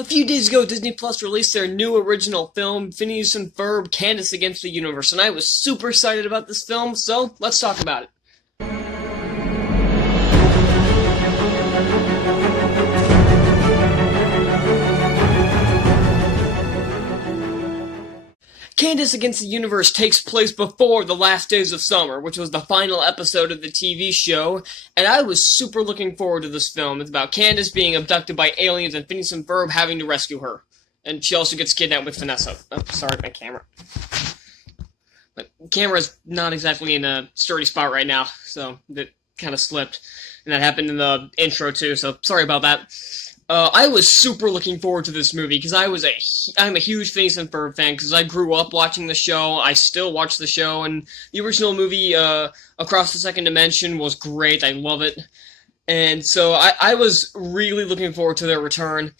A few days ago, Disney Plus released their new original film, Phineas and Ferb, Candace Against the Universe, and I was super excited about this film, so let's talk about it. Candace Against the Universe takes place before the last days of summer, which was the final episode of the TV show, and I was super looking forward to this film. It's about Candace being abducted by aliens and Phineas and Ferb having to rescue her. And she also gets kidnapped with Vanessa. Oh, sorry, my camera. My camera's not exactly in a sturdy spot right now, so it kind of slipped. And that happened in the intro too, so sorry about that. I was super looking forward to this movie because I'm a huge Phineas and Ferb fan because I grew up watching the show. I still watch the show, and the original movie, Across the Second Dimension, was great. I love it. And so I was really looking forward to their return.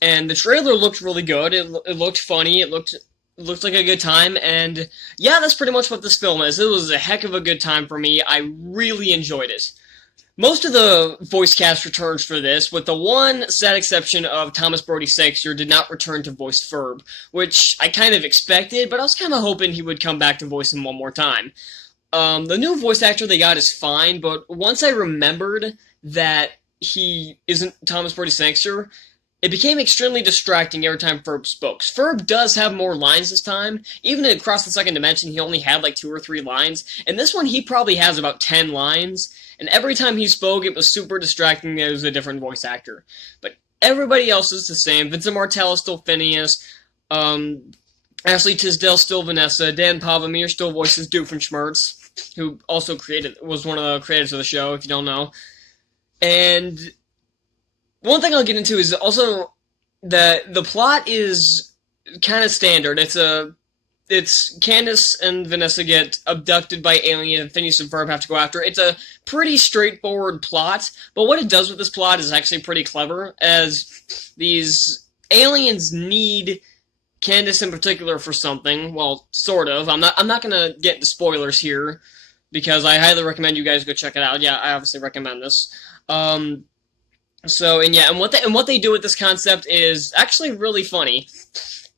And the trailer looked really good. It looked funny. It looked like a good time. And yeah, that's pretty much what this film is. It was a heck of a good time for me. I really enjoyed it. Most of the voice cast returns for this, with the one sad exception of Thomas Brody Sangster did not return to voice Ferb, which I kind of expected, but I was kind of hoping he would come back to voice him one more time. The new voice actor they got is fine, but once I remembered that he isn't Thomas Brody Sangster, it became extremely distracting every time Ferb spoke. Ferb does have more lines this time. Even Across the Second Dimension, he only had like 2 or 3 lines. In this one, he probably has about 10 lines. And every time he spoke, it was super distracting that it was a different voice actor. But everybody else is the same. Vincent Martell is still Phineas. Ashley Tisdale still Vanessa. Dan Pavamir still voices Doofenshmirtz, who also was one of the creators of the show, if you don't know. And one thing I'll get into is also that the plot is kind of standard. It's Candace and Vanessa get abducted by aliens, and Phineas and Ferb have to go after it. It's a pretty straightforward plot, but what it does with this plot is actually pretty clever, as these aliens need Candace in particular for something. Well, sort of. I'm not gonna get into spoilers here, because I highly recommend you guys go check it out. Yeah, I obviously recommend this. And what they do with this concept is actually really funny.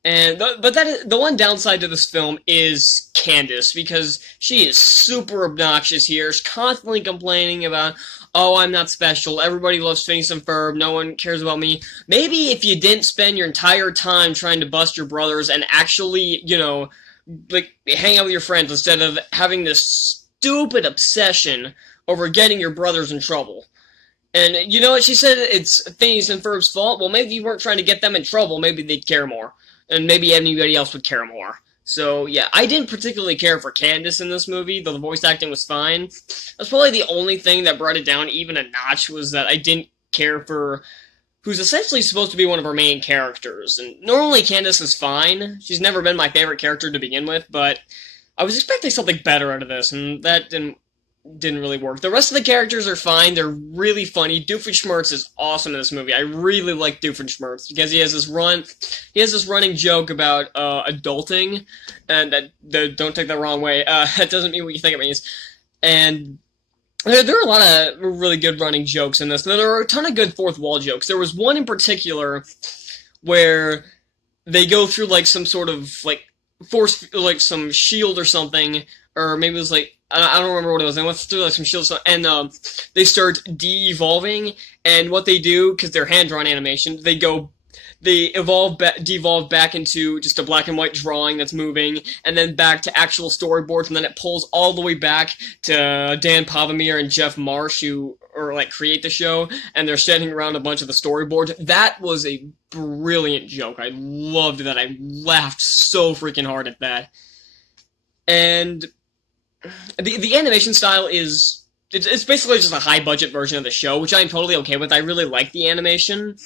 But the one downside to this film is Candace, because she is super obnoxious here. She's constantly complaining about, oh, I'm not special, everybody loves Phineas and Ferb, no one cares about me. Maybe if you didn't spend your entire time trying to bust your brothers and actually, like, hang out with your friends instead of having this stupid obsession over getting your brothers in trouble. And you know what, she said it's Phineas and Ferb's fault. Well, maybe if you weren't trying to get them in trouble, maybe they'd care more. And maybe anybody else would care more. So, yeah, I didn't particularly care for Candace in this movie, though the voice acting was fine. That's probably the only thing that brought it down even a notch, was that I didn't care for who's essentially supposed to be one of our main characters. And normally Candace is fine. She's never been my favorite character to begin with, but I was expecting something better out of this, and that didn't really work. The rest of the characters are fine. They're really funny. Doofenshmirtz is awesome in this movie. I really like Doofenshmirtz because he has this running joke about adulting, and that don't take that wrong way. That doesn't mean what you think it means. And there are a lot of really good running jokes in this. And there are a ton of good fourth wall jokes. There was one in particular where they go through like some sort of like force, like some shield or something, or maybe it was like, I don't remember what it was. They went through like some shields, and they start de-evolving, and what they do, because they're hand-drawn animation, they devolve back into just a black and white drawing that's moving, and then back to actual storyboards, and then it pulls all the way back to Dan Pavamir and Jeff Marsh, who create the show, and they're standing around a bunch of the storyboards. That was a brilliant joke. I loved that. I laughed so freaking hard at that. And the animation style is, it's basically just a high-budget version of the show, which I'm totally okay with. I really like the animation,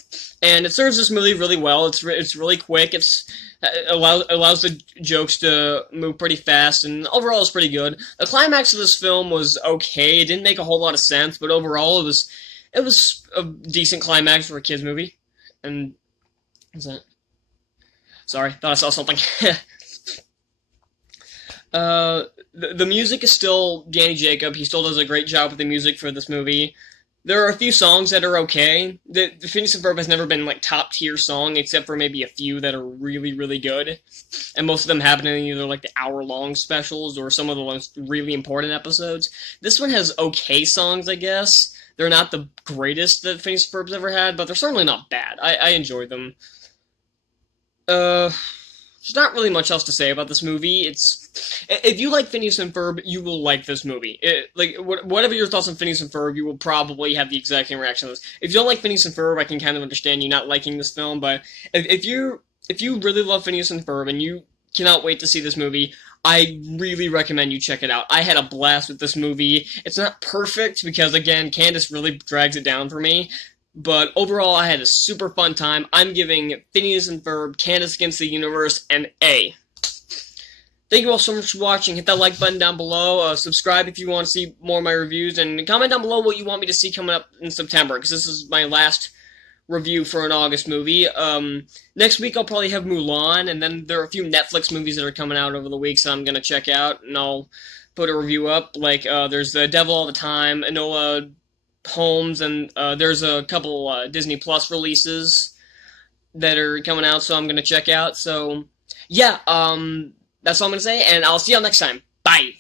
and it serves this movie really well. It's really quick. It allows the jokes to move pretty fast, and overall it's pretty good. The climax of this film was okay. It didn't make a whole lot of sense, but overall it was a decent climax for a kids movie. And what's that? Sorry, thought I saw something. The music is still Danny Jacob. He still does a great job with the music for this movie. There are a few songs that are okay. The Phineas and Ferb has never been like top tier song, except for maybe a few that are really, really good. And most of them happen in either like the hour long specials or some of the most really important episodes. This one has okay songs, I guess. They're not the greatest that Phineas and Ferb's ever had, but they're certainly not bad. I enjoy them. Uh, there's not really much else to say about this movie. If you like Phineas and Ferb, you will like this movie. Whatever your thoughts on Phineas and Ferb, you will probably have the exact same reaction to this. If you don't like Phineas and Ferb, I can kind of understand you not liking this film. But if you really love Phineas and Ferb and you cannot wait to see this movie, I really recommend you check it out. I had a blast with this movie. It's not perfect because, again, Candace really drags it down for me. But overall, I had a super fun time. I'm giving Phineas and Ferb, Candace Against the Universe, an A. Thank you all so much for watching. Hit that like button down below. Subscribe if you want to see more of my reviews. And comment down below what you want me to see coming up in September, because this is my last review for an August movie. Next week I'll probably have Mulan, and then there are a few Netflix movies that are coming out over the week, so I'm going to check out, and I'll put a review up. Like, there's The Devil All the Time, Enola Holmes, and there's a couple Disney Plus releases that are coming out, so I'm going to check out. So, yeah, that's all I'm going to say, and I'll see y'all next time. Bye!